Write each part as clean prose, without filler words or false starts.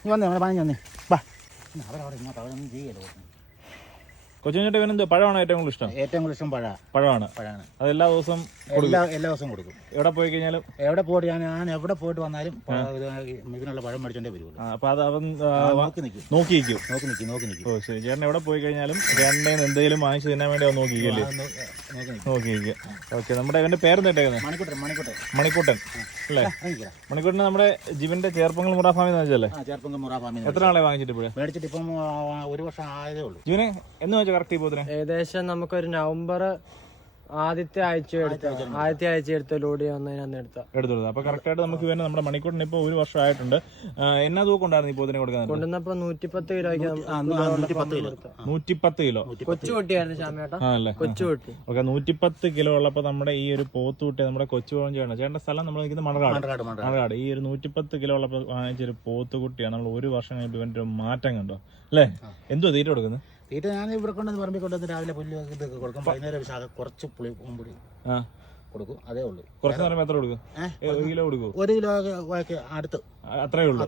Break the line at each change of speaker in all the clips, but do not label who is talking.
നീ വന്നേ നമ്മളെ പാഞ്ഞു വന്നേ ബാ അവരവിടെ ഇങ്ങോട്ട് അവരൊന്നും ചെയ്യല്ലോ.
കൊച്ചുകുഞ്ഞിട്ട് ഇവനെന്തോ പഴമാണ് ഏറ്റവും കൂടുതൽ ഇഷ്ടം?
ഏറ്റവും കൂടുതൽ ഇഷ്ടം പഴമാണ്.
അത് എല്ലാ ദിവസവും
എല്ലാ ദിവസവും കൊടുക്കും.
എവിടെ പോയി കഴിഞ്ഞാലും
എവിടെ പോയിട്ട് ഞാൻ എവിടെ പോയിട്ട് വന്നാലും ഇതിനുള്ള പഴം മേടിച്ചോണ്ടേ വരുള്ളൂ.
അപ്പൊ അത് അവൻ നോക്കി നിൽക്കും. ഓ ശരി. ചേട്ടൻ എവിടെ പോയി കഴിഞ്ഞാലും ചേട്ടൻ്റെ എന്തെങ്കിലും വാങ്ങിച്ചു തിന്നാൻ വേണ്ടി അവൻ നോക്കിയിരിക്കല്ലേ? നോക്കിയിരിക്കുക. ഓക്കെ. നമ്മുടെ ഇവന്റെ പേരെന്തായിട്ടേക്കുന്നത്? മണിക്കുട്ടൻ അല്ലേ? മണിക്കുട്ടൻ നമ്മുടെ ജിവന്റെ ചേർപ്പങ്ങൾ മുറ ഫാമിൽ വെച്ചല്ലേ? എത്ര നാളെ വാങ്ങിച്ചിട്ട് ഇപ്പോഴും?
മേടിച്ചിട്ട് ഇപ്പം 1 വർഷം ആയതേ ഉള്ളൂ.
ജിവനെ എന്ന് വെച്ചാൽ കറക്റ്റ് പോത്തിന്
ഏകദേശം നമുക്കൊരു നവംബർ ആദ്യത്തെ ആഴ്ച എടുത്ത ലോഡ്
എടുത്തു. അപ്പൊ കറക്റ്റ് ആയിട്ട് നമുക്ക് വേണം. നമ്മുടെ മണിക്കൂറിന് ഇപ്പൊ 1 വർഷം ആയിട്ടുണ്ട്. എന്നാ തൂക്കം ഉണ്ടായിരുന്നു ഈ പോത്തിനെ കൊടുക്കാൻ?
കൊണ്ടുവന്നപ്പോ 110 കിലോയ്ക്ക്
110 കിലോ
കൊച്ചുകുട്ടിയായിരുന്നു ശ്യാമേട്ടാ. കൊച്ചുകുട്ടി.
ഓക്കെ. 110 കിലോ ഉള്ളപ്പോ നമ്മുടെ ഈ ഒരു പോത്തുകുട്ടി നമ്മുടെ കൊച്ചുകുളം ചെയ്യണം. ചേട്ടന്റെ സ്ഥലം നമ്മൾ നിൽക്കുന്നത് മണർകാട്. ഈ ഒരു 110 കിലോ ഉള്ളപ്പോ വാങ്ങിച്ചൊരു പോത്തുകുട്ടിയാണ്. നമ്മൾ 1 വർഷം കഴിഞ്ഞിട്ട് ഇവന്റെ ഒരു മാറ്റം കണ്ടോ അല്ലേ? എന്തോ തീറ്റ കൊടുക്കുന്നത്?
തീറ്റ ഞാൻ ഇവിടെ കൊണ്ടുവന്ന് പറമ്പിൽ കൊണ്ടുവന്ന് രാവിലെ പുല്ല് ഇതൊക്കെ കൊടുക്കും. വൈകുന്നേരം കുറച്ച് പുളി പൊടി കൊടുക്കും. അതേ ഉള്ളൂ.
കുറച്ച് നേരം എത്ര കൊടുക്കും? 1 കിലോ കൊടുക്കും.
1 കിലോ അടുത്ത്
അത്രേ ഉള്ളൂ.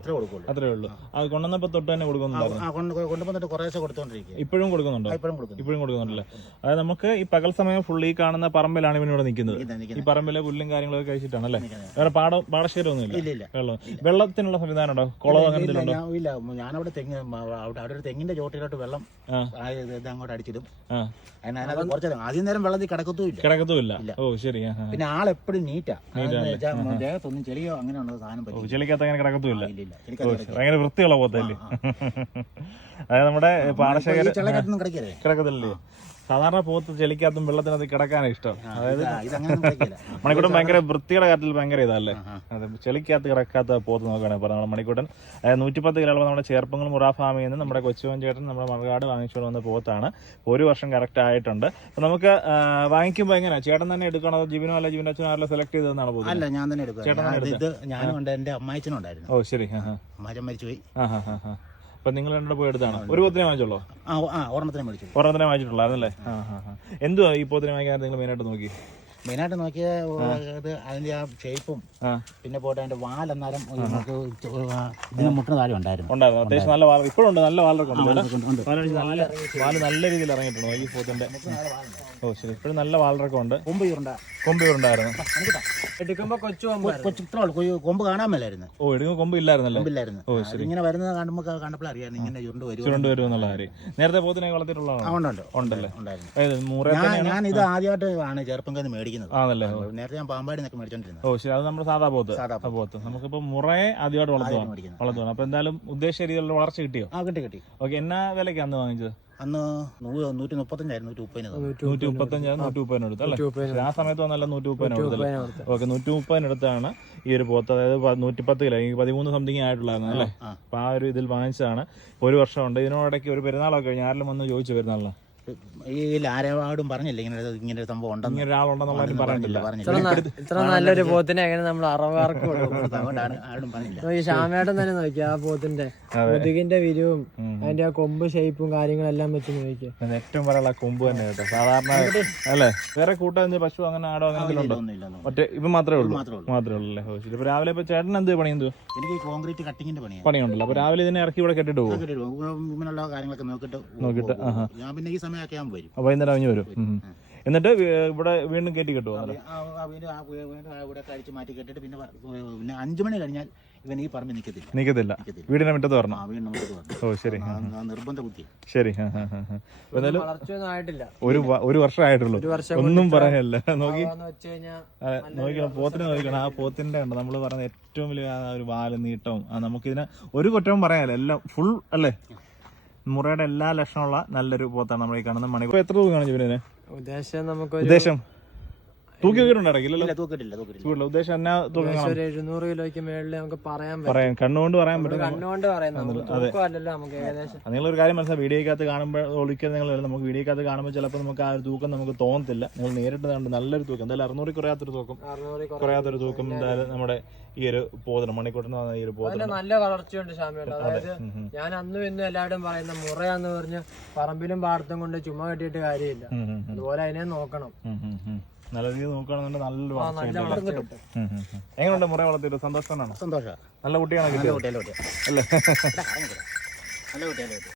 അത് കൊണ്ടുവന്നപ്പോ തൊട്ട് തന്നെ
കൊണ്ടുവന്നിട്ട് കുറേശ്ശെ കൊടുത്തോണ്ടിരിക്കുക.
ഇപ്പോഴും കൊടുക്കുന്നുണ്ടോ? ഇപ്പോഴും കൊടുക്കുന്നുണ്ടല്ലേ? അതായത് നമുക്ക് ഈ പകൽ സമയം ഫുള്ള് ഈ കാണുന്ന പറമ്പിലാണ് ഇവനിവിടെ നിൽക്കുന്നത്. ഈ പറമ്പിലെ പുല്ലും കാര്യങ്ങളൊക്കെ കഴിച്ചിട്ടാണല്ലേ? വേറെ പാടശേരമൊന്നും ഇല്ല. വെള്ളത്തിനുള്ള സംവിധാനം ഉണ്ടോ? കുളം അങ്ങനെ
ഇല്ല. ഞാനവിടെ അവിടെ ഒരു തെങ്ങിന്റെ ചോട്ടിലോട്ട് വെള്ളം അങ്ങോട്ട് അടിച്ചിടും. അതിനകത്ത് കുറച്ച് ആദ്യം നേരം വെള്ളത്തിൽ കിടക്കത്തുമില്ല. ഓ ശരി.
പിന്നെ
ആളെപ്പോഴും നീറ്റാ. ദേഹത്തൊന്നും ചെളിയോ അങ്ങനെയുള്ള സാധനം പറ്റും.
ചെളിക്കകത്ത് അങ്ങനെ കിടക്കത്തുമില്ല. ഭയങ്കര വൃത്തിയുള്ള പോത്തല്ലേ? അതായത് നമ്മുടെ പാടശേഖര കിടക്കത്തില്ലേ? സാധാരണ പോത്ത് ചെളിക്കകത്തും വെള്ളത്തിനകത്ത് കിടക്കാനാണ് ഇഷ്ടം. അതായത് മണിക്കൂട്ടൻ ഭയങ്കര വൃത്തിയുടെ കാര്യത്തിൽ ഭയങ്കര ഇതല്ലേ? അതെ. ചെളിക്കകത്ത് കിടക്കാത്ത പോത്ത് നോക്കുകയാണെങ്കിൽ പറഞ്ഞാൽ മണിക്കൂട്ടൻ 110 കിലോ നമ്മുടെ ചേർപ്പങ്ങൾ മുറ ഫാമിൽ നിന്ന് നമ്മുടെ കൊച്ചുവൻ ചേട്ടൻ നമ്മുടെ മണർകാട് വാങ്ങിച്ചുകൊണ്ട് വന്ന പോത്താണ്. 1 വർഷം കറക്റ്റ് ആയിട്ടുണ്ട്. അപ്പൊ നമുക്ക് വാങ്ങിക്കുമ്പോൾ എങ്ങനെയാ? ചേട്ടൻ തന്നെ എടുക്കണോ? ജിവിനോ അല്ല ജിവിന്റെ അച്ഛനോ ആരെല്ലാം സെലക്ട് ചെയ്തതെന്നാണ് പോകുന്നത്?
അല്ല, ഞാൻ തന്നെ എടുക്കും. ഞാനും എന്റെ അമ്മായിച്ചനുണ്ടായിരുന്നു.
ഓ ശരി.
അമ്മാച്ചൻ മരിച്ചുപോയി.
അപ്പൊ നിങ്ങൾ രണ്ടു പോയി എടുത്താണ്? ഒരു പോത്തിനെ വാങ്ങിച്ചോളൂ?
ഒരെണ്ണത്തിനെ
വാങ്ങിച്ചിട്ടുള്ളായിരുന്നല്ലേ? എന്തുവാ ഈ പോത്തിനെ വാങ്ങിക്കാൻ നിങ്ങൾ മെയിനായിട്ട്
നോക്കിയത് അതിന്റെ ആ ഷേപ്പും പിന്നെ പോട്ടെ അതിന്റെ വാലെന്നാലും നമുക്ക് ഇതിന് മുട്ടിന് താഴെ ഉണ്ടായിരുന്നു.
അത്യാവശ്യം നല്ല വാൽ ഇപ്പോഴും ഉണ്ട്. നല്ല വാലൊക്കെ ഉണ്ട്. വാല് നല്ല രീതിയിൽ ഇറങ്ങിയിട്ടുണ്ടോ ഈ പോത്തിന്റെ? ഓ ശരി. ഇപ്പോഴും നല്ല വാലറൊക്കെ ഉണ്ട്. കൊമ്പ് ഉണ്ടായിരുന്നു.
എടുക്കുമ്പോ
കൊമ്പ് കാണാൻ മേലായിരുന്നു.
ഓ എടുക്കുമ്പോ കൊമ്പ് ഇല്ലായിരുന്നല്ലോ.
ഓ ശരി. ഇങ്ങനെ വരുന്നത് കണ്ടപ്പോൾ അറിയാം ഇങ്ങനെ
ചുരുണ്ട് വരും എന്നുള്ള കാര്യം. നേരത്തെ പോത്തിനെ വളർത്തിയിട്ടുള്ളതാണോ? ഉണ്ടല്ലേ?
ഞാൻ ഇത് ആദ്യമായിട്ട് ആണ് ചെറുപ്പം മേടിക്കുന്നത്. നേരത്തെ ഞാൻ പാമ്പാടി നിന്നൊക്കെ മേടിച്ചോണ്ടിരുന്നത്.
ഓ ശരി. അത് നമ്മുടെ സാധാ പോത്ത്. നമുക്കിപ്പോ മുറയെ ആദ്യമായിട്ട് വളർത്തുവാണ്. അപ്പൊ എന്തായാലും ഉദ്ദേശിച്ച രീതിയിലുള്ള വളർച്ച കിട്ടിയോ?
കിട്ടി.
ഓക്കെ. എന്നാ വിലയ്ക്ക് അന്ന് വാങ്ങിച്ചത്?
അന്ന് 135
130 എടുത്തു അല്ലേ? ആ സമയത്ത് വന്നല്ല 130 എടുത്തല്ലേ? ഓക്കെ. 130 എടുത്താണ് ഈ ഒരു പോത്ത്. അതായത് 110 കിലോ 13 സംതിങ് ആയിട്ടുള്ളായിരുന്നു അല്ലേ? അപ്പൊ ആ ഒരു ഇതിൽ വാങ്ങിച്ചതാണ്. 1 വർഷമുണ്ട്. ഇതിനോടൊക്കെ ഒരു പെരുന്നാളൊക്കെ കഴിഞ്ഞ് ആരെല്ലാം വന്ന് ചോദിച്ചു പെരുന്നാളിന്
ഈ ആരോടും പറഞ്ഞില്ല ഇങ്ങനെ ഒരു സംഭവം ഉണ്ടെന്ന്.
ഇങ്ങനെ ഒരാളുണ്ടെന്നുള്ള പറഞ്ഞില്ല.
ഇത്ര നല്ലൊരു പോത്തിനെ എങ്ങനെ നമ്മൾ അറവാർക്ക് കൊടുക്കും? ശ്യാമേട്ടൻ തന്നെ നോക്കിയ ആ പോത്തിന്റെ മുതുകിന്റെ വിരിവും അതിന്റെ ആ കൊമ്പ് ഷേപ്പും കാര്യങ്ങളെല്ലാം വെച്ച് നോക്കിയ
ഏറ്റവും പറയാനുള്ള കൊമ്പ് തന്നെ കേട്ടോ. സാധാരണ അല്ലേ? വേറെ കൂട്ടം പശു അങ്ങനെ ആടോ അങ്ങനെ ഉണ്ടോ? മറ്റേ ഇപ്പൊ മാത്രമേ ഉള്ളൂ അല്ലേ? ഇപ്പൊ രാവിലെ ഇപ്പൊ ചേട്ടൻ എന്ത് പണി?
എനിക്ക് കോൺക്രീറ്റ് കട്ടിങ്ങിന്റെ
പണിയുണ്ടല്ലോ. അപ്പൊ രാവിലെ ഇതിനെ ഇറക്കി ഇവിടെ കെട്ടിട്ട് പോകും.
ഇങ്ങനെയുള്ള കാര്യങ്ങളൊക്കെ നോക്കിട്ട് ഞാൻ പിന്നെ ഈ
വൈകുന്നേരം അവഞ്ഞ് വരും. എന്നിട്ട് ഇവിടെ വീണ്ടും കയറ്റി കെട്ടുമോ?
അടിച്ച് മാറ്റി കെട്ടിട്ട് പിന്നെ 5 മണി കഴിഞ്ഞാൽ ഇവൻ ഈ പറമ്പിൽ
നിക്കത്തില്ല. വീടിന്റെ മുറ്റത്ത് വരണം. ഓ ശരി.
നിർബന്ധ ബുദ്ധി.
ശരി. ഒരു വർഷം ആയിട്ടുള്ളൂ. ഒന്നും പറയാനല്ല. നോക്കിക്കണം പോത്തിനെ നോക്കണം. ആ പോത്തിന്റെ ഉണ്ട് നമ്മൾ പറയുന്ന ഏറ്റവും വലിയ ഒരു വാല് നീട്ടവും നമുക്കിതിനെ ഒരു കുറ്റവും പറയാനല്ല. എല്ലാം ഫുൾ അല്ലേ? മുറയുടെ എല്ലാ ലക്ഷണമുള്ള നല്ലൊരു പോത്താണ് നമ്മൾ ഈ കാണുന്ന മണി. എത്ര തൂക്കാണ് ജീവനെ ഉദ്ദേശം? തൂക്കി നോക്കിയിട്ടുണ്ടോ? ഉദ്ദേശം എന്നാ തൂക്കം?
700 കിലോയ്ക്ക് മേളിൽ നമുക്ക്
പറയാം. കണ്ണുകൊണ്ട് പറയാൻ പറ്റും. നിങ്ങളൊരു കാര്യം മനസ്സിലാവും. വീഡിയോക്കകത്ത് കാണുമ്പോൾ ഒളിക്കാതെ നമുക്ക് വീഡിയോക്കകത്ത് കാണുമ്പോൾ ചിലപ്പോൾ നമുക്ക് ആ ഒരു തൂക്കം നമുക്ക് തോന്നത്തില്ല. നിങ്ങൾ നേരിട്ട് കണ്ട് നല്ലൊരു തൂക്കം എന്തായാലും 600 കുറയാത്തൊരു തൂക്കം എന്തായാലും നമ്മുടെ ഈ ഒരു പോതനം മണിക്കൂട്ടിന് ഈ ഒരു പോതനം
നല്ല വളർച്ചയുണ്ട് ശ്യാമേട്ട. അതായത് ഞാൻ അന്നും ഇന്നും എല്ലാവരും പറയുന്ന മുറയാന്ന് പറഞ്ഞ് പറമ്പിലും പാടത്തും കൊണ്ട് ചുമ്മാ കെട്ടിയിട്ട് കാര്യമില്ല. അതുപോലെ അതിനെ നോക്കണം.
നല്ല രീതിയിൽ നോക്കുകയാണെന്നുണ്ടെങ്കിൽ നല്ലൊരു വളർച്ച കിട്ടും. എങ്ങനെയുണ്ട് മുറ വളർത്തിയിട്ട് സന്തോഷമാണോ?
സന്തോഷം.
നല്ല കുട്ടിയാണോ കിട്ടിയത്?
നല്ല കുട്ടിയല്ലേ
അല്ലേ?
നല്ല കുട്ടിയല്ലേ